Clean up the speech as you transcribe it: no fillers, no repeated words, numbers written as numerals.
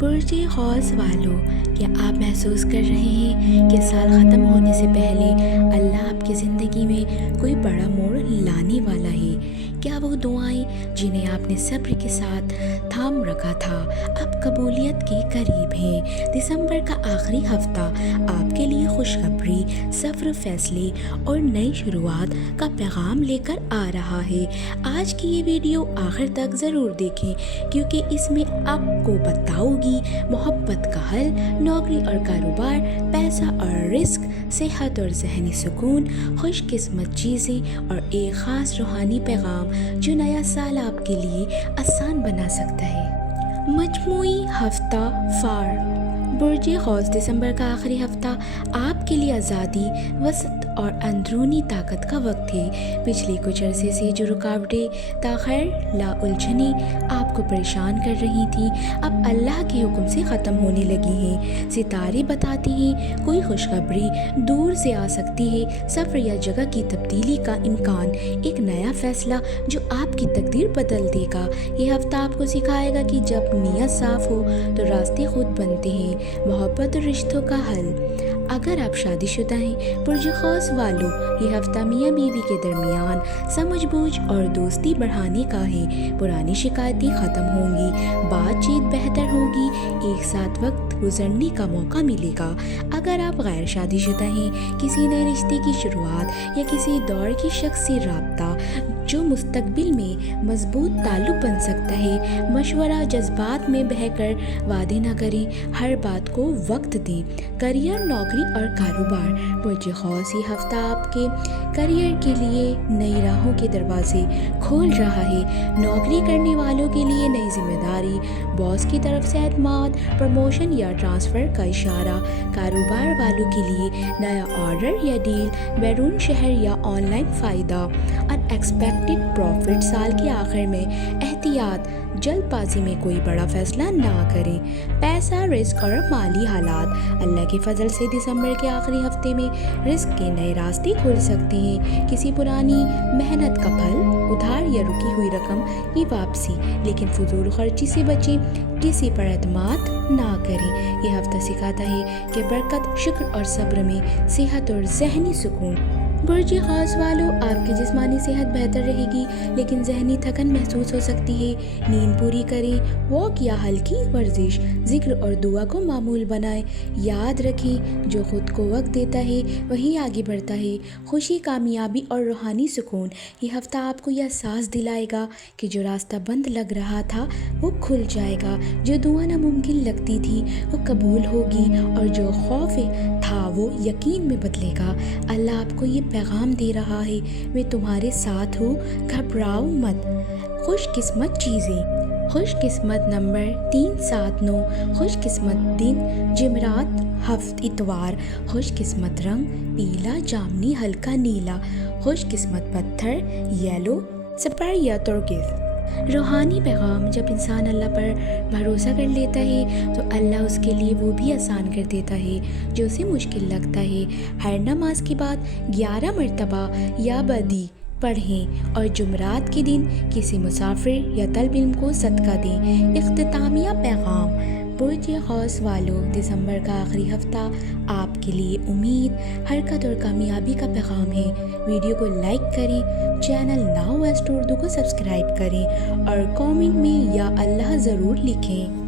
برج حوض والوں، کیا آپ محسوس کر رہے ہیں کہ سال ختم ہونے سے پہلے اللہ آپ کی زندگی میں کوئی بڑا موڑ لانے والا ہے؟ کیا وہ دعائیں جنہیں آپ نے صبر کے ساتھ تھام رکھا تھا اب قبولیت کے قریب ہیں؟ دسمبر کا آخری ہفتہ آپ کے لیے خوشخبری، صبر، فیصلے اور نئی شروعات کا پیغام لے کر آ رہا ہے۔ آج کی یہ ویڈیو آخر تک ضرور دیکھیں کیونکہ اس میں آپ کو بتاؤ گی محبت کا حل، نوکری اور کاروبار، پیسہ اور رزق، صحت اور ذہنی سکون، خوش قسمت چیزیں اور ایک خاص روحانی پیغام جو نیا سال آپ کے لیے آسان بنا سکتا ہے۔ مجموعی ہفتہ فار برج حوض، دسمبر کا آخری ہفتہ آپ کے لیے آزادی، وسعت اور اندرونی طاقت کا وقت ہے۔ پچھلے کچھ عرصے سے جو رکاوٹیں تاخیر لا الجھنیں آپ کو پریشان کر رہی تھیں اب اللہ کے حکم سے ختم ہونے لگی ہیں۔ ستارے بتاتے ہیں کوئی خوشخبری دور سے آ سکتی ہے، سفر یا جگہ کی تبدیلی کا امکان، ایک نیا فیصلہ جو آپ کی تقدیر بدل دے گا۔ یہ ہفتہ آپ کو سکھائے گا کہ جب نیت صاف ہو تو راستے خود بنتے ہیں۔ محبت اور رشتوں کا حل، اگر آپ شادی شدہ ہیں برج حوض والوں، یہ ہفتہ میاں بیوی کے درمیان سمجھ بوجھ اور دوستی بڑھانے کا ہے۔ پرانی شکایتیں ختم ہوں گی، بات چیت بہتر ہوگی، ایک ساتھ وقت گزرنے کا موقع ملے گا۔ اگر آپ غیر شادی شدہ ہیں، کسی نئے رشتے کی شروعات یا کسی دور کی شخص سے رابطہ جو مستقبل میں مضبوط تعلق بن سکتا ہے۔ مشورہ، جذبات میں بہہ کر وعدے نہ کریں، ہر بات کو وقت دیں۔ کریئر، نوکری اور کاروبار، برج حوض، یہ ہفتہ آپ کے کریئر کے لیے نئی راہوں کے دروازے کھول رہا ہے۔ نوکری کرنے والوں کے لیے نئی ذمہ داری، باس کی طرف سے اعتماد، پروموشن یا ٹرانسفر کا اشارہ۔ کاروبار والوں کے لیے نیا آرڈر یا ڈیل، بیرون شہر یا آن لائن فائدہ۔ ایکسپیکٹڈ پروفٹ، سال کے آخر میں احتیاط، جلد بازی میں کوئی بڑا فیصلہ نہ کریں۔ پیسہ، رزق اور مالی حالات، اللہ کے فضل سے دسمبر کے آخری ہفتے میں رزق کے نئے راستے کھل سکتے ہیں۔ کسی پرانی محنت کا پھل، ادھار یا رکی ہوئی رقم کی واپسی، لیکن فضول خرچی سے بچیں، کسی پر اعتماد نہ کریں۔ یہ ہفتہ سکھاتا ہے کہ برکت، شکر اور صبر میں صحت اور ذہنی سکون۔ برج حوض والوں، آپ کی جسمانی صحت بہتر رہے گی لیکن ذہنی تھکن محسوس ہو سکتی ہے۔ نیند پوری کریں، واک یا ہلکی ورزش، ذکر اور دعا کو معمول بنائیں۔ یاد رکھیں جو خود کو وقت دیتا ہے وہی آگے بڑھتا ہے۔ خوشی، کامیابی اور روحانی سکون، یہ ہفتہ آپ کو یہ احساس دلائے گا کہ جو راستہ بند لگ رہا تھا وہ کھل جائے گا، جو دعا ناممکن لگتی تھی وہ قبول ہوگی اور جو خوف تھا وہ یقین میں بدلے گا۔ اللہ آپ کو یہ پیغام دے رہا ہے، میں تمہارے ساتھ ہوں، گھبراؤ مت۔ خوش قسمت چیزیں، خوش قسمت نمبر 379، خوش قسمت دن جمعرات، اتوار، خوش قسمت رنگ پیلا، جامنی، ہلکا نیلا، خوش قسمت پتھر یلو، سپر یا ترکیز۔ روحانی پیغام، جب انسان اللہ پر بھروسہ کر لیتا ہے تو اللہ اس کے لیے وہ بھی آسان کر دیتا ہے جو اسے مشکل لگتا ہے۔ ہر نماز کے بعد 11 مرتبہ یا بدی پڑھیں اور جمعرات کے دن کسی مسافر یا طالب علم کو صدقہ دیں۔ اختتامیہ پیغام، برج حوض والوں، دسمبر کا آخری ہفتہ آپ کے لیے امید، حرکت اور کامیابی کا پیغام ہے۔ ویڈیو کو لائک کریں، چینل ناؤ ویسٹ اردو کو سبسکرائب کریں اور کامنٹ میں یا اللہ ضرور لکھیں۔